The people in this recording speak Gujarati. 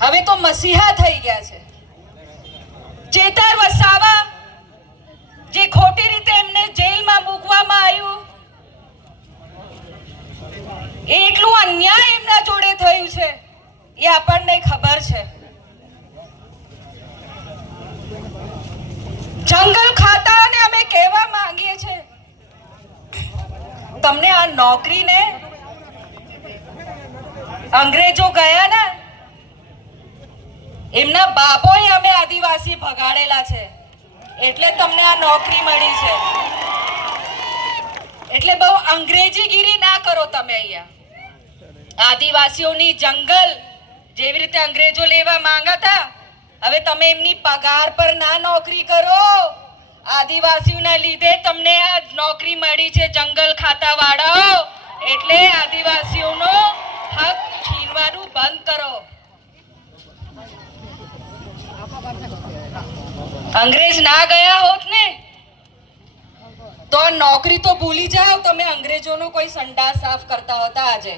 હવે તો મસીહા થઈ ગયા છે. ચેતર વસાવા જે ખોટી રીતે એમને જેલમાં મૂકવામાં આવ્યું, એટલું અન્યાય એમના જોડે થયું છે એ આપણને ખબર છે. જંગલ ખાતાને અમે કહેવા માંગીએ છીએ, તમને આ નોકરીને અંગ્રેજો ગયા ને, એમના બાપોએ અમે આદિવાસી ભગાડેલા છે એટલે તમને આ નોકરી મળી છે. એટલે બહુ અંગ્રેજીગીરી ના કરો તમે. અહીંયા આદિવાસીઓની જંગલ જેવી રીતે અંગ્રેજો લેવા માંગતા, હવે તમે એમની પગાર પર ના નોકરી કરો. આદિવાસીઓના લીધે તમને આ નોકરી મળી છે જંગલ ખાતા વાળાઓ, એટલે આદિવાસીઓનો હક છીનવાનું બંધ કરો. અંગ્રેજ ના ગયા હોત ને તો નોકરી તો ભૂલી જાઓ. તમે અંગ્રેજોનો કોઈ સંડાસ સાફ કરતા હતા આજે.